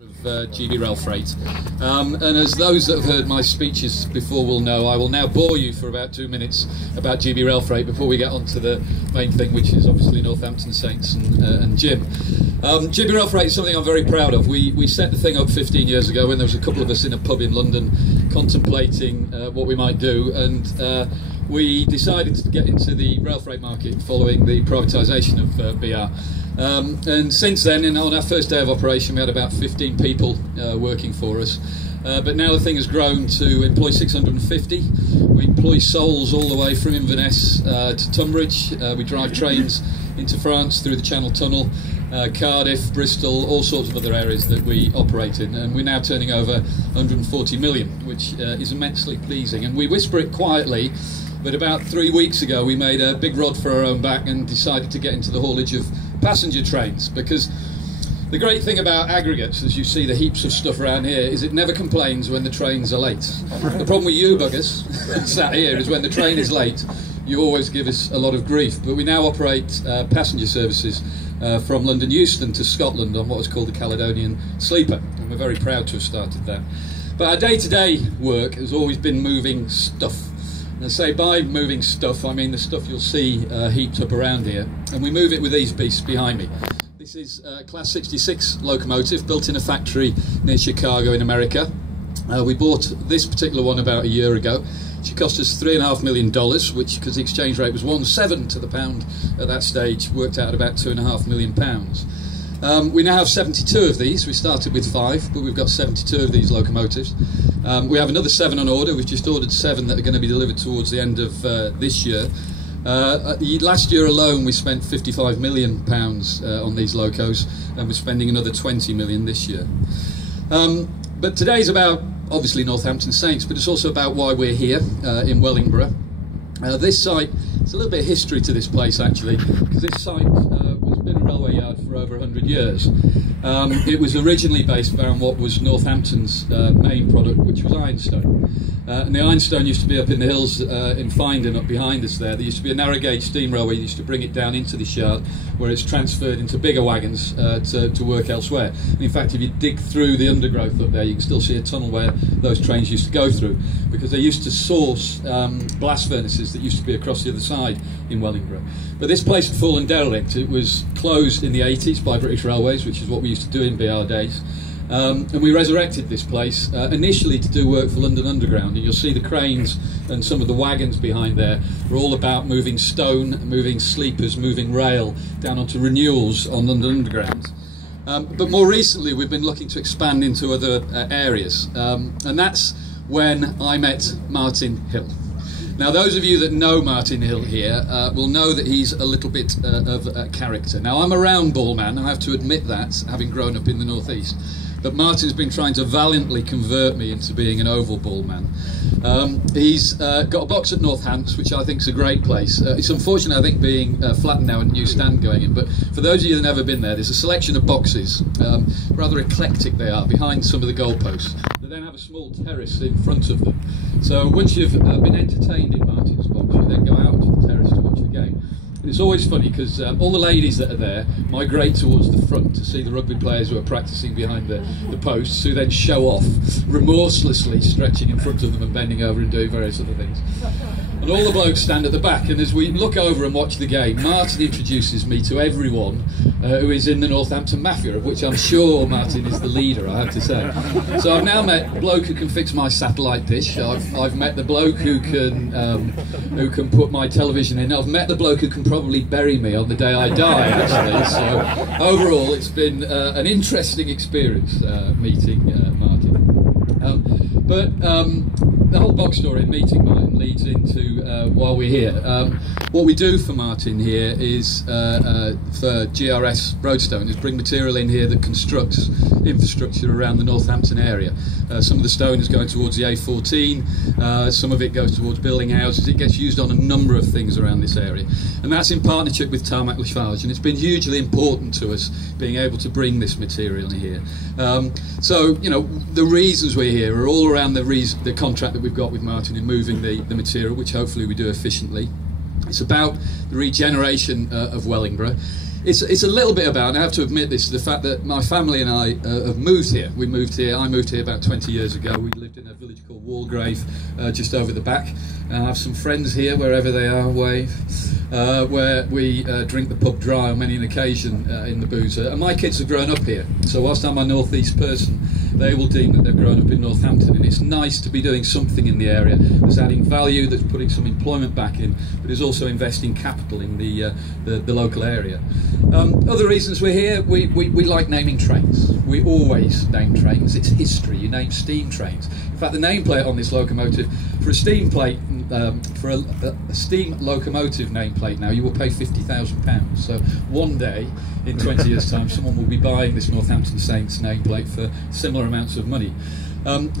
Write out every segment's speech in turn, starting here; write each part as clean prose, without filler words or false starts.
Of GB Rail Freight, and as those that have heard my speeches before will know, I will now bore you for about 2 minutes about GB Rail Freight before we get on to the main thing, which is obviously Northampton Saints and Jim. GB Rail Freight is something I'm very proud of. We set the thing up 15 years ago when there was a couple of us in a pub in London contemplating what we might do, and we decided to get into the rail freight market following the privatisation of BR. And since then, on our first day of operation, we had about 15 people working for us. But now the thing has grown to employ 650. We employ souls all the way from Inverness to Tunbridge. We drive trains into France through the Channel Tunnel, Cardiff, Bristol, all sorts of other areas that we operate in. And we're now turning over 140 million, which is immensely pleasing. And we whisper it quietly, but about 3 weeks ago we made a big rod for our own back and decided to get into the haulage of passenger trains, because the great thing about aggregates, as you see the heaps of stuff around here, is it never complains when the trains are late. The problem with you buggers sat here is when the train is late, you always give us a lot of grief. But we now operate passenger services from London Euston to Scotland on what is called the Caledonian Sleeper, and we're very proud to have started that. But our day-to-day work has always been moving stuff. And I say by moving stuff, I mean the stuff you'll see heaped up around here. And we move it with these beasts behind me. This is a Class 66 locomotive built in a factory near Chicago in America. We bought this particular one about a year ago. She cost us $3.5 million, which, because the exchange rate was 1.7 to the pound at that stage, worked out at about £2.5 million. We now have 72 of these. We started with 5, but we've got 72 of these locomotives. We have another 7 on order. We've just ordered 7 that are going to be delivered towards the end of this year. Last year alone we spent £55 million on these locos, and we're spending another 20 million this year. But today's about, obviously, Northampton Saints, but it's also about why we're here in Wellingborough. This site, there's a little bit of history to this place actually, because this site has been a railway yard for over 100 years. It was originally based around what was Northampton's main product, which was ironstone. And the ironstone used to be up in the hills in Findon, up behind us there. There used to be a narrow gauge steam railway that used to bring it down into this yard, where it's transferred into bigger wagons to work elsewhere. And in fact, if you dig through the undergrowth up there, you can still see a tunnel where those trains used to go through, because they used to source blast furnaces that used to be across the other side in Wellingborough. But this place had fallen derelict. It was closed in the 80s by British Railways, which is what we used to do in BR days. And we resurrected this place initially to do work for London Underground, and you'll see the cranes and some of the wagons behind there are all about moving stone, moving sleepers, moving rail down onto renewals on London Underground. But more recently we've been looking to expand into other areas, and that's when I met Martin Hill. Now, those of you that know Martin Hill here will know that he's a little bit of a character. Now, I'm a round ball man, I have to admit that, having grown up in the northeast. But Martin's been trying to valiantly convert me into being an oval ball man. He's got a box at Northants, which I think is a great place. It's unfortunate, I think, being flattened now and a new stand going in. But for those of you that have never been there, there's a selection of boxes, rather eclectic they are, behind some of the goalposts. They then have a small terrace in front of them. So once you've been entertained in Martin's box, you then go out to the terrace to watch the game. And it's always funny because all the ladies that are there migrate towards the front to see the rugby players who are practicing behind the posts, who then show off, remorselessly stretching in front of them and bending over and doing various other things. And all the blokes stand at the back, and as we look over and watch the game, Martin introduces me to everyone who is in the Northampton Mafia, of which I'm sure Martin is the leader, I have to say. So I've now met the bloke who can fix my satellite dish, I've met the bloke who can put my television in, I've met the bloke who can probably bury me on the day I die, actually. So overall it's been an interesting experience meeting Martin. The whole box story of meeting Martin leads into why we're here. What we do for Martin here is, for GRS Roadstone, is bring material in here that constructs infrastructure around the Northampton area. Some of the stone is going towards the A14, some of it goes towards building houses. It gets used on a number of things around this area. And that's in partnership with Tarmac Lafarge, and it's been hugely important to us being able to bring this material in here. So, you know, the reasons we're here are all around the contract that we've got with Martin in moving the material, which hopefully we do efficiently. It's about the regeneration of Wellingborough. it's a little bit about, and I have to admit this, the fact that my family and I have moved here. I moved here about 20 years ago. We lived in a village called Walgrave, just over the back. I have some friends here, wherever they are, wave, where we drink the pub dry on many an occasion in the Boozer. And my kids have grown up here, so whilst I'm a northeast person, they will deem that they've grown up in Northampton, and it's nice to be doing something in the area that's adding value, that's putting some employment back in, but is also investing capital in the local area. Other reasons we're here, we like naming trains. We always name trains. It's history. You name steam trains. In fact, the nameplate on this locomotive, for a steam plate, for a steam locomotive nameplate now, you will pay £50,000. So one day, in 20 years' time, someone will be buying this Northampton Saints nameplate for similar amounts of money.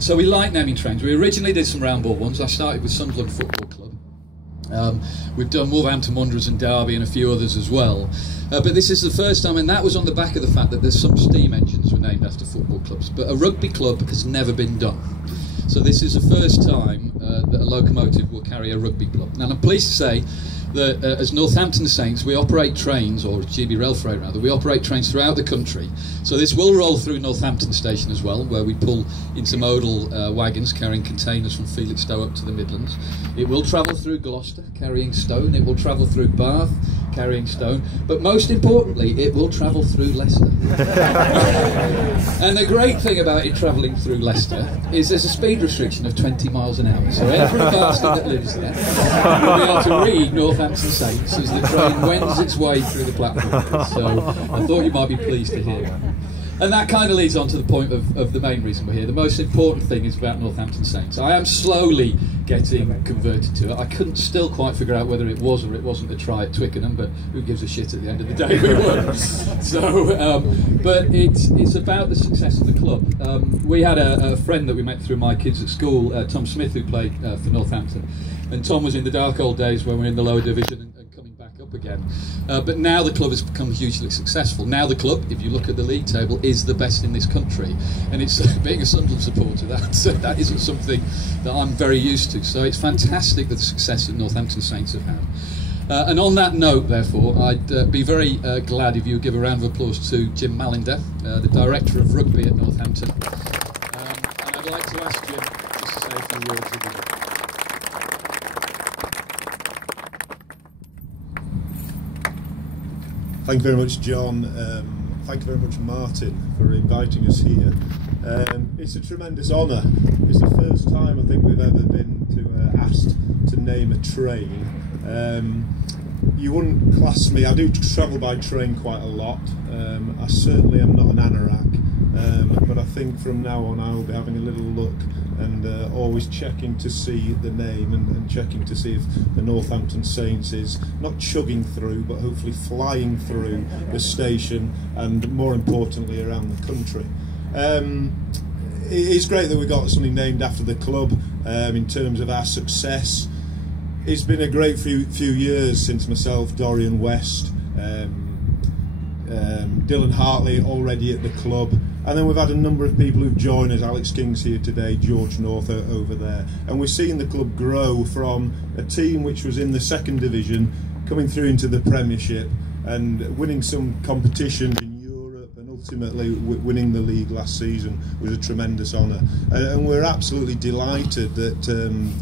So we like naming trains. We originally did some round ball ones. I started with Sunderland Football Club. We've done Wolverhampton Wanderers and Derby and a few others as well. But this is the first time, and that was on the back of the fact that there's some steam engines were named after football clubs, but a rugby club has never been done. So this is the first time that a locomotive will carry a rugby club. Now I'm pleased to say that as Northampton Saints, we operate trains, or GB Rail Freight rather, we operate trains throughout the country. So this will roll through Northampton Station as well, where we pull intermodal wagons carrying containers from Felixstowe up to the Midlands. It will travel through Gloucester carrying stone, it will travel through Bath carrying stone, but most importantly it will travel through Leicester. And the great thing about it travelling through Leicester is there's a speed restriction of 20 miles an hour, so every bastard that lives there will be able to read Northampton Saints as the train wends its way through the platform. So I thought you might be pleased to hear that. And that kind of leads on to the point of the main reason we're here. The most important thing is about Northampton Saints. I am slowly getting converted to it. I couldn't still quite figure out whether it was or it wasn't a try at Twickenham, but who gives a shit at the end of the day? We won. So, but it's about the success of the club. We had a friend that we met through my kids at school, Tom Smith, who played for Northampton. And Tom was in the dark old days when we were in the lower division and coming back up again. But now the club has become hugely successful. Now the club, if you look at the league table, is the best in this country. And it's being a Sunderland supporter, that isn't something that I'm very used to. So it's fantastic the success that Northampton Saints have had. And on that note, therefore, I'd be very glad if you would give a round of applause to Jim Mallinder, the Director of Rugby at Northampton. And I'd like to ask Jim just to say a few words with you. Thank you very much, John. Thank you very much, Martin, for inviting us here. It's a tremendous honour. It's the first time I think we've ever been asked to name a train. You wouldn't class me, I do travel by train quite a lot. I certainly am not an anorak, but I think from now on I will be having a little look and always checking to see the name and checking to see if the Northampton Saints is not chugging through but hopefully flying through the station and more importantly around the country. It's great that we got something named after the club in terms of our success. It's been a great few years since myself, Dorian West, Dylan Hartley already at the club, and then we've had a number of people who've joined us. Alex King's here today, George North over there, and we're seeing the club grow from a team which was in the second division, coming through into the Premiership and winning some competitions in Europe, and ultimately winning the league last season was a tremendous honour. And we're absolutely delighted that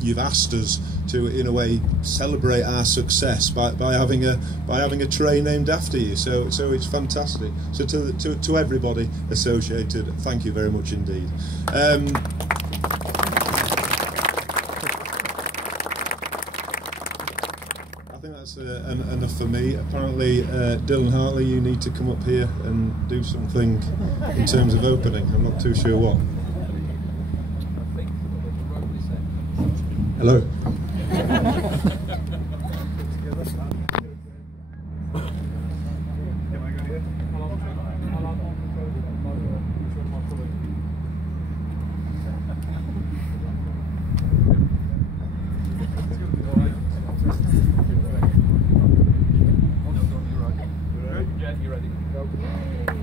you've asked us to, in a way, celebrate our success by having a train named after you. So it's fantastic. So to everybody associated, thank you very much indeed. I think that's enough for me. Apparently, Dylan Hartley, you need to come up here and do something in terms of opening. I'm not too sure what. Hello. Yeah, you ready? Go.